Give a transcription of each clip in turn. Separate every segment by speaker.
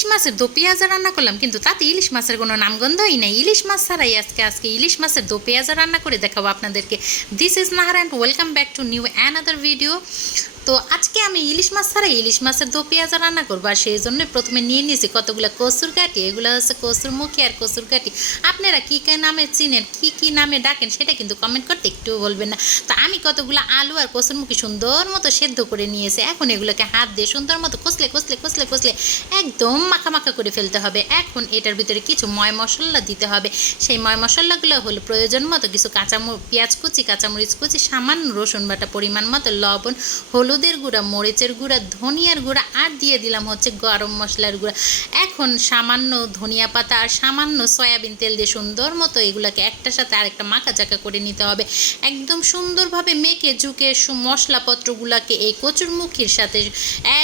Speaker 1: ইলিশ মাছের দো পেঁয়াজা রান্না করলাম, কিন্তু তাতে ইলিশ মাছের কোনো নামগন্ধই নেই। ইলিশ মাছ ছাড়াই আজকে আজকে ইলিশ মাছের দো পেঁয়াজা রান্না করে দেখাবো আপনাদেরকে। This is Nahar and welcome back to new another video তো আজকে আমি ইলিশ মাছ ছাড়া ইলিশ মাছের দো পেঁয়াজা রান্না করব। আর সেই জন্য প্রথমে নিয়ে নিয়েছি কতগুলো কসুর কাটি এগুলো হচ্ছে কসুর মুখী আর কসুর কাটি আপনারা কী কী নামে চিনেন, কী কী নামে ডাকেন সেটা কিন্তু কমেন্ট করতে একটুও বলবেন না। তো আমি কতগুলো আলু আর কসুর মুখী সুন্দর মতো সেদ্ধ করে নিয়েছি। এখন এগুলোকে হাত দিয়ে সুন্দর মতো কষলে কষলে কষলে কষলে একদম মাখা মাখা করে ফেলতে হবে। এখন এটার ভিতরে কিছু ময় মশলা দিতে হবে। সেই ময় মশলাগুলো হলো প্রয়োজন মতো কিছু কাঁচামর পেঁয়াজ কুচি, কাঁচামরিচ কুচি, সামান্য রসুন বাটা, পরিমাণ মতো লবণ হলুদের গুঁড়া, মরিচের গুঁড়া, ধনিয়ার গুঁড়া আর দিয়ে দিলাম হচ্ছে গরম মশলার গুঁড়া। এখন সামান্য ধনিয়া পাতা আর সামান্য সয়াবিন তেল দিয়ে সুন্দর মতো এগুলোকে একটার সাথে আরেকটা মাখা চাকা করে নিতে হবে। একদম সুন্দরভাবে মেখে ঝুঁকে মশলাপত্রগুলোকে এই কচুরমুখির সাথে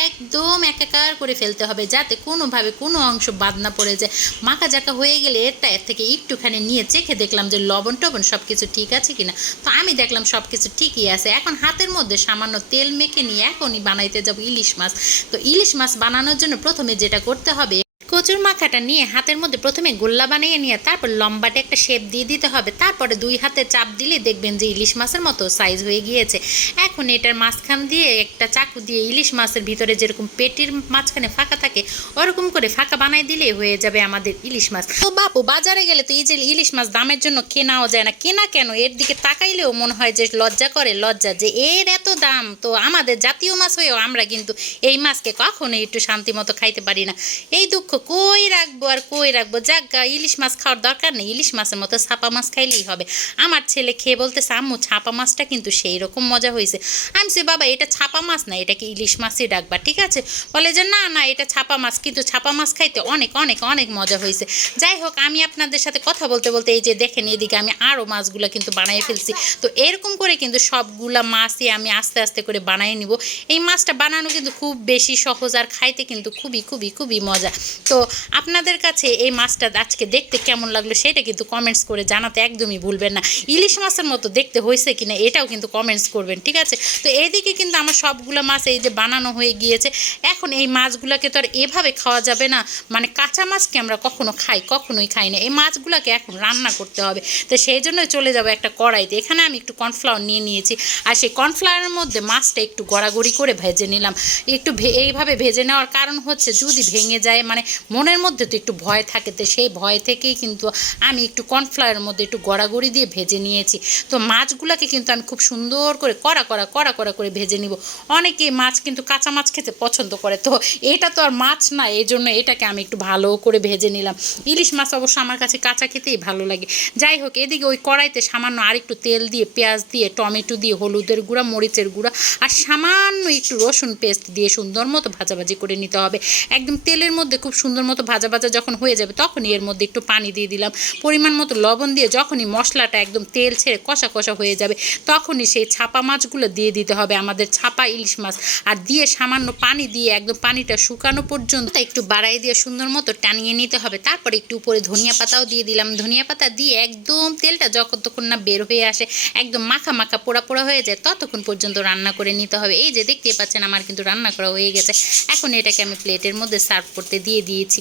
Speaker 1: একদম একাকার করে ফেলতে হবে যাতে কোনোভাবে কোনো অংশ বাদ না পড়ে যায়। মাখা জাকা হয়ে গেলে এরটা এর থেকে একটুখানি নিয়ে চেখে দেখলাম যে লবণ টবণ সব কিছু ঠিক আছে কিনা। তো আমি দেখলাম সব কিছু ঠিকই আছে। এখন হাতের মধ্যে সামান্য তেল মেখে নিয়ে এখনই বানাইতে যাব ইলিশ মাছ। তো ইলিশ মাছ বানানোর জন্য প্রথমে যেটা করতে হবে কচুর মাখাটা নিয়ে হাতের মধ্যে প্রথমে গোল্লা বানিয়ে নিয়ে তারপর লম্বাটে একটা শেপ দিয়ে দিতে হবে। তারপরে দুই হাতে চাপ দিলে দেখবেন যে ইলিশ মাছের মতো সাইজ হয়ে গিয়েছে। এখন এটার মাঝখান দিয়ে একটা চাকু দিয়ে ইলিশ মাছের ভিতরে যেরকম পেটির মাঝখানে ফাঁকা থাকে, ওরকম করে ফাঁকা বানাই দিলেই হয়ে যাবে আমাদের ইলিশ মাছ। তো বাপু, বাজারে গেলে তো এই যে ইলিশ মাছ দামের জন্য কেনাও যায় না। কেনা কেন? এর দিকে তাকাইলেও মনে হয় যে লজ্জা করে, লজ্জা যে এর এত দাম। তো আমাদের জাতীয় মাছ হয়েও আমরা কিন্তু এই মাছকে কখনোই একটু শান্তি মতো খাইতে পারি না। এই দুঃখ কই রাখব আর কই রাখব? যাক গা, ইলিশ মাছ খাওয়ার দরকার নেই। ইলিশ মাছের মতো ছাপা মাছ খাইলেই হবে। আমার ছেলে খেয়ে বলতেছে আম্মু ছাপা মাছটা কিন্তু সেই রকম মজা হয়েছে আমি সে বাবা এটা ছাপা মাছ না এটাকে ইলিশ মাছই ডাকবা? ঠিক আছে। বলে যে না না এটা ছাপা মাছ। কিন্তু ছাপা মাছ খাইতে অনেক অনেক অনেক মজা হয়েছে যাই হোক আমি আপনাদের সাথে কথা বলতে বলতে এই যে দেখেন এদিকে আমি আরও মাছগুলো কিন্তু বানিয়ে ফেলছি। তো এরকম করে কিন্তু সবগুলা মাছই আমি আস্তে আস্তে করে বানিয়ে নিব। এই মাছটা বানানো কিন্তু খুব বেশি সহজ আর খাইতে কিন্তু খুবই খুবই খুবই মজা। তো আপনাদের কাছে এই মাছটা আজকে দেখতে কেমন লাগল সেটা কিন্তু কমেন্টস করে জানাতে একদমই ভুলবেন না। ইলিশ মাছের মতো দেখতে হয়েছে কি না এটাও কিন্তু কমেন্টস করবেন, ঠিক আছে? তো এইদিকে কিন্তু আমার সবগুলো মাছ এই যে বানানো হয়ে গিয়েছে। এখন এই মাছগুলোকে তো আর এভাবে খাওয়া যাবে না। মানে কাঁচা মাছকে আমরা কখনো খাই, কখনোই খাই না। এই মাছগুলোকে এখন রান্না করতে হবে। তো সেই জন্য চলে যাব একটা কড়াইতে। এখানে আমি একটু কর্নফ্লাওয়ার নিয়ে নিয়েছি। আর সেই কর্নফ্লাওয়ারের মধ্যে মাছটা একটু গড়াগড়ি করে ভেজে নিলাম। একটু এইভাবে ভেজে নেওয়ার কারণ হচ্ছে যদি ভেঙে যায় মানে মনের মধ্যে তো একটু ভয় থাকে, তো সেই ভয় থেকেই কিন্তু আমি একটু কর্নফ্লাওয়ারের মধ্যে একটু গড়াগড়ি দিয়ে ভেজে নিয়েছি। তো মাছগুলোকে কিন্তু আমি খুব সুন্দর করে কড়া কড়া কড়া কড়া করে ভেজে নিব। অনেকে মাছ কিন্তু কাঁচা মাছ খেতে পছন্দ করে, তো এটা তো আর মাছ না এই জন্য এটাকে আমি একটু ভালো করে ভেজে নিলাম। ইলিশ মাছ অবশ্য আমার কাছে কাঁচা খেতেই ভালো লাগে। যাই হোক, এদিকে ওই কড়াইতে সামান্য আর একটু তেল দিয়ে, পেঁয়াজ দিয়ে, টমেটো দিয়ে, হলুদের গুঁড়া, মরিচের গুঁড়া, আর সামান্য একটু রসুন পেস্ট দিয়ে সুন্দর মতো ভাজাভাজি করে নিতে হবে। একদম তেলের মধ্যে খুব সুন্দর মতো ভাজা ভাজা যখন হয়ে যাবে, তখনই এর মধ্যে একটু পানি দিয়ে দিলাম। পরিমাণ মতো লবণ দিয়ে যখনই মশলাটা একদম তেল ছেড়ে কষা কষা হয়ে যাবে, তখনই সেই ছাপা মাছগুলো দিয়ে দিতে হবে আমাদের ছাপা ইলিশ মাছ। আর দিয়ে সামান্য পানি দিয়ে একদম পানিটা শুকানো পর্যন্ত একটু বাড়াই দিয়ে সুন্দর মতো টানিয়ে নিতে হবে। তারপরে একটু উপরে ধনিয়া পাতাও দিয়ে দিলাম। ধনিয়া পাতা দিয়ে একদম তেলটা যতক্ষণ না বের হয়ে আসে, একদম মাখা মাখা পোড়া পোড়া হয়ে যায়, ততক্ষণ পর্যন্ত রান্না করে নিতে হবে। এই যে দেখতে পাচ্ছেন, আমার কিন্তু রান্না করা হয়ে গেছে। এখন এটাকে আমি প্লেটের মধ্যে সার্ভ করতে দিয়ে দিয়েছি।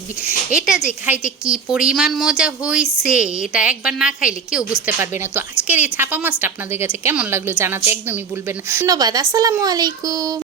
Speaker 1: এটা যে খাইতে কি পরিমাণ মজা হয়েছে এটা একবার না খাইলে কেউ বুঝতে পারবে না। তো আজকের এই ছাপা মাছটা আপনাদের কাছে কেমন লাগল জানাতে একদমই ভুলবেন না। ধন্যবাদ, আসসালামু আলাইকুম।